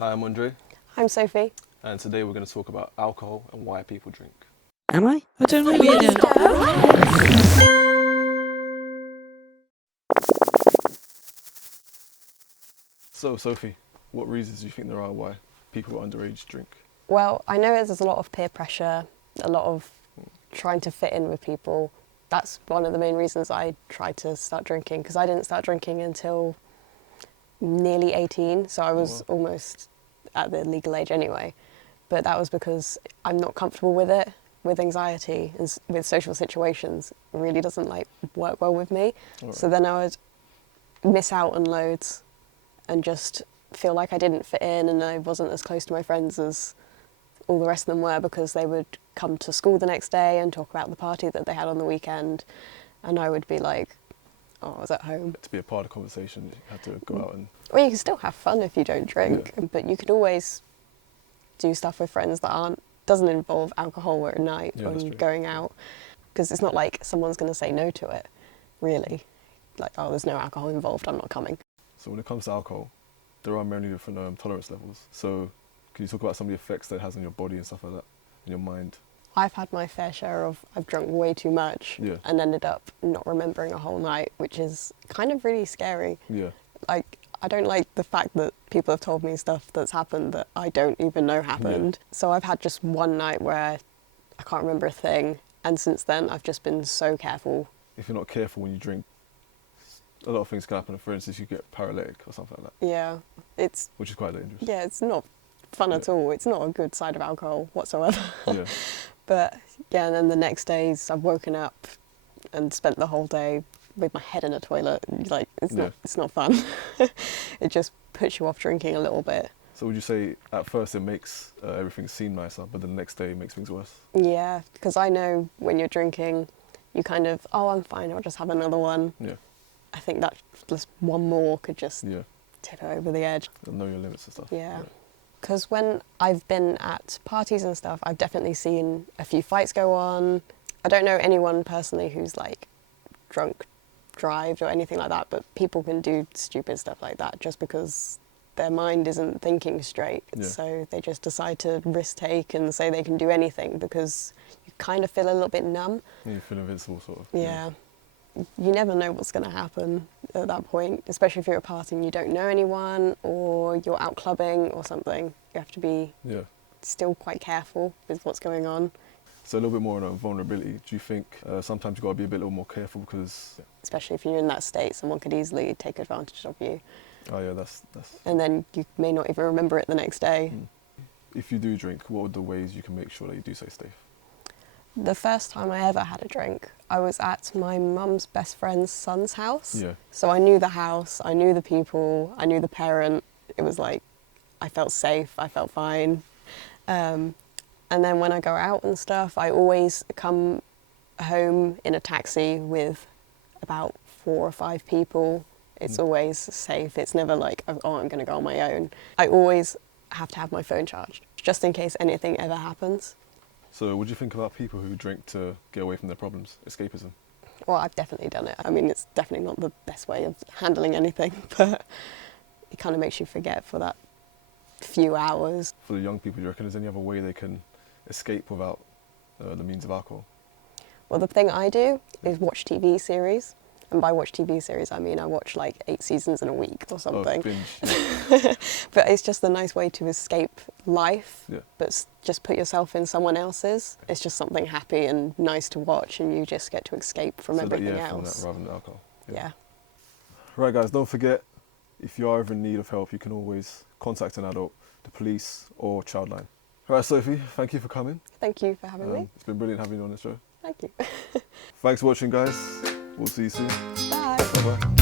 Hi, I'm Andre, I'm Sophie. and today we're going to talk about alcohol and why people drink. Am I? I don't know yet. So, Sophie, what reasons do you think there are why people underage drink? Well, I know there's a lot of peer pressure, a lot of trying to fit in with people. That's one of the main reasons I tried to start drinking, because I didn't start drinking until nearly 18, so I was almost at the legal age anyway. But that was because I'm not comfortable with it, with anxiety and with social situations. It really doesn't work well with me. Right. So then I would miss out on loads and just feel like I didn't fit in and I wasn't as close to my friends as all the rest of them were, because they would come to school the next day and talk about the party that they had on the weekend, and I would be like, oh, I was at home. To be a part of the conversation, you had to go out and... Well, you can still have fun if you don't drink, but you could always do stuff with friends that doesn't involve alcohol at night or going out, because it's not like someone's going to say no to it, really. Like, oh, there's no alcohol involved, I'm not coming. So when it comes to alcohol, there are many different tolerance levels. So can you talk about some of the effects that it has on your body and stuff like that, in your mind? I've had my fair share of, I've drunk way too much and ended up not remembering a whole night, which is kind of really scary. Yeah. Like, I don't like the fact that people have told me stuff that's happened that I don't even know happened. Yeah. So I've had just one night where I can't remember a thing, and since then I've just been so careful. If you're not careful when you drink, a lot of things can happen. For instance, you get paralytic or something like that. Yeah, which is quite dangerous. Yeah, it's not fun at all. It's not a good side of alcohol whatsoever. Yeah. But yeah, and then the next days I've woken up and spent the whole day with my head in a toilet. Like, it's not fun. It just puts you off drinking a little bit. So would you say at first it makes everything seem nicer, but the next day it makes things worse? Yeah, because I know when you're drinking, you kind of, oh, I'm fine, I'll just have another one. Yeah. I think that just one more could just tip it over the edge. You'll know your limits and stuff. Yeah. Because when I've been at parties and stuff, I've definitely seen a few fights go on. I don't know anyone personally who's like drunk drived or anything like that, but people can do stupid stuff like that just because their mind isn't thinking straight. Yeah. So they just decide to risk take and say they can do anything because you kind of feel a little bit numb. Yeah, you feel invincible, sort of. Yeah. You never know what's going to happen at that point, especially if you're at a party and you don't know anyone or you're out clubbing or something. You have to be still quite careful with what's going on. So a little bit more on vulnerability. Do you think sometimes you've got to be a little more careful because... Especially if you're in that state, someone could easily take advantage of you. Oh yeah, that's... And then you may not even remember it the next day. If you do drink, what are the ways you can make sure that you do stay safe? The first time I ever had a drink, I was at my mum's best friend's son's house. Yeah. So I knew the house, I knew the people, I knew the parent. It was like, I felt safe, I felt fine. And then when I go out and stuff, I always come home in a taxi with about 4 or 5 people. It's always safe. It's never like, oh, I'm going to go on my own. I always have to have my phone charged, just in case anything ever happens. So what do you think about people who drink to get away from their problems? Escapism? Well, I've definitely done it. I mean, it's definitely not the best way of handling anything, but it kind of makes you forget for that few hours. For the young people, do you reckon there's any other way they can escape without the means of alcohol? Well, the thing I do is watch TV series. And by watch TV series, I mean I watch like 8 seasons in a week or something. Oh, binge. But it's just a nice way to escape life, but just put yourself in someone else's. It's just something happy and nice to watch, and you just get to escape from everything else. From that rather than alcohol. Yeah. Right, guys, don't forget, if you are ever in need of help, you can always contact an adult, the police or Childline. All right, Sophie, thank you for coming. Thank you for having me. It's been brilliant having you on the show. Thank you. Thanks for watching, guys. We'll see you soon. Bye. Bye-bye.